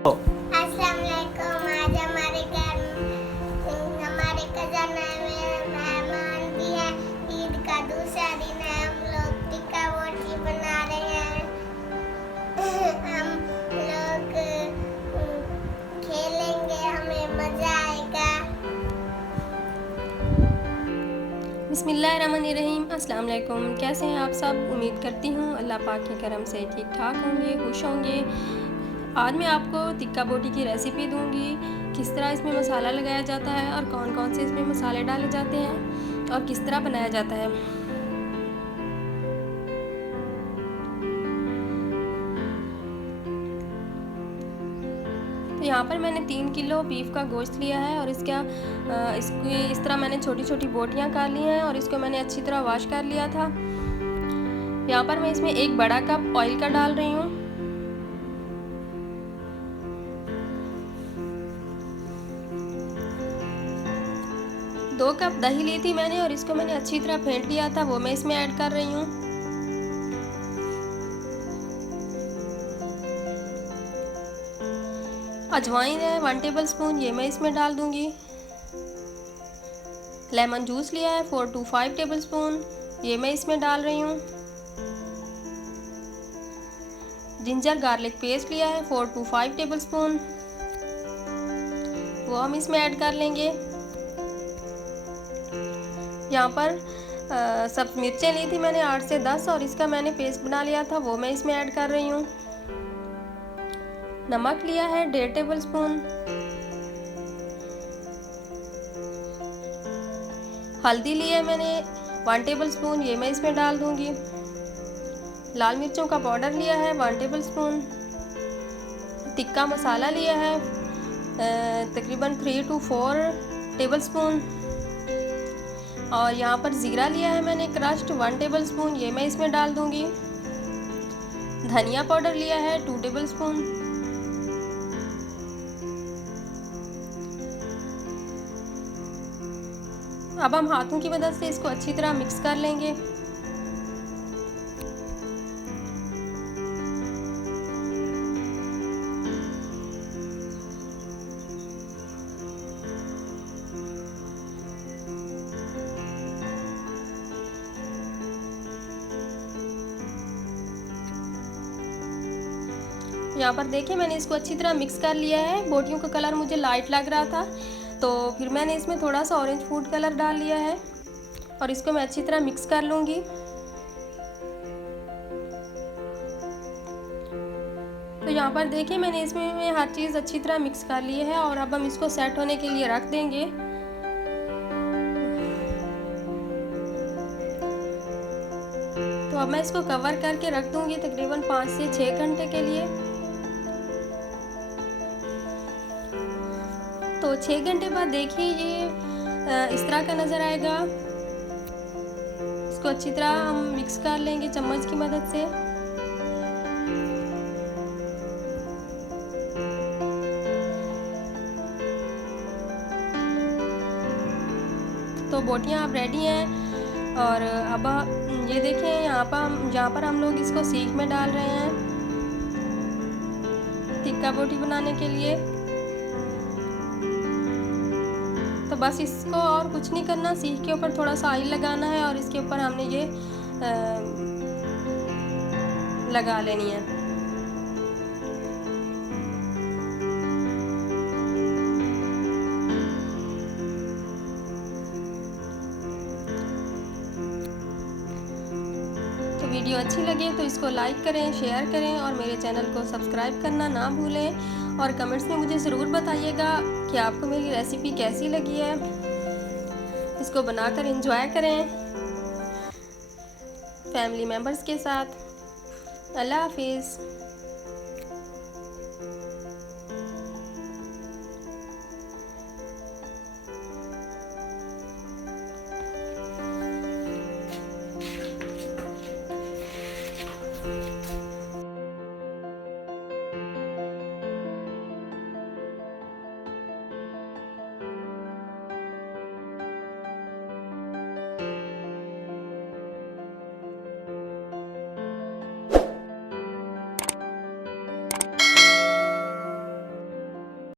अस्सलाम वालेकुम। आज हमारे घर हमारे कज़न मेहमान भी हैं। ईद का दूसरा दिन है, हम लोग टिक्का रोटी बना रहे हैं। हम लोग खेलेंगे, हमें मज़ा आएगा। बिस्मिल्लाहिर्रहमानिर्रहीम। अस्सलाम वालेकुम। कैसे हैं आप सब? उम्मीद करती हूँ अल्लाह पाक के करम से ठीक ठाक होंगे, खुश होंगे। आज मैं आपको टिक्का बोटी की रेसिपी दूंगी, किस तरह इसमें मसाला लगाया जाता है और कौन कौन से इसमें मसाले डाले जाते हैं और किस तरह बनाया जाता है। तो यहाँ पर मैंने 3 किलो बीफ का गोश्त लिया है और इसकी इस तरह मैंने छोटी छोटी बोटियाँ काट ली हैं और इसको मैंने अच्छी तरह वॉश कर लिया था। यहाँ पर मैं इसमें 1 बड़ा कप ऑयल का डाल रही हूँ। दो कप दही ली थी मैंने और इसको मैंने अच्छी तरह फेंट लिया था, वो मैं इसमें ऐड कर रही हूँ। अजवाइन है 1 टेबल स्पून, ये मैं इसमें डाल दूंगी। लेमन जूस लिया है 4 to 5 टेबल स्पून, ये मैं इसमें डाल रही हूँ। जिंजर गार्लिक पेस्ट लिया है 4 to 5 टेबल स्पून, वो हम इसमें ऐड कर लेंगे। यहाँ पर सब मिर्चें ली थी मैंने 8 से 10 और इसका मैंने पेस्ट बना लिया था, वो मैं इसमें ऐड कर रही हूँ। नमक लिया है 1.5 टेबल स्पून। हल्दी ली है मैंने 1 टेबल स्पून, ये मैं इसमें डाल दूंगी। लाल मिर्चों का पाउडर लिया है 1 टेबल स्पून। टिक्का मसाला लिया है तकरीबन 3 to 4 टेबल स्पून। और यहाँ पर ज़ीरा लिया है मैंने क्रश्ड 1 टेबल स्पून, ये मैं इसमें डाल दूंगी। धनिया पाउडर लिया है 2 टेबल स्पून। अब हम हाथों की मदद से इसको अच्छी तरह मिक्स कर लेंगे। यहाँ पर देखिए मैंने इसको अच्छी तरह मिक्स कर लिया है। बोटियों का कलर मुझे लाइट लग रहा था तो फिर मैंने इसमें थोड़ा सा ऑरेंज फूड कलर डाल लिया है और इसको मैं अच्छी तरह मिक्स कर लूँगी। तो यहाँ पर देखिए मैंने इसमें हर चीज़ अच्छी तरह मिक्स कर ली है और अब हम इसको सेट होने के लिए रख देंगे। तो अब मैं इसको कवर करके रख दूँगी तकरीबन 5 से 6 घंटे के लिए। तो 6 घंटे बाद देखिए ये इस तरह का नज़र आएगा। इसको अच्छी तरह हम मिक्स कर लेंगे चम्मच की मदद से। तो बोटियाँ अब रेडी हैं और अब ये देखें यहाँ पर हम लोग इसको सीख में डाल रहे हैं टिक्का बोटी बनाने के लिए। तो बस इसको और कुछ नहीं करना, सीख के ऊपर थोड़ा सा ऑयल लगाना है और इसके ऊपर हमने ये लगा लेनी है। तो वीडियो अच्छी लगे तो इसको लाइक करें, शेयर करें और मेरे चैनल को सब्सक्राइब करना ना भूलें। और कमेंट्स में मुझे ज़रूर बताइएगा कि आपको मेरी रेसिपी कैसी लगी है। इसको बनाकर एंजॉय करें फैमिली मेम्बर्स के साथ। अल्लाह हाफिज़।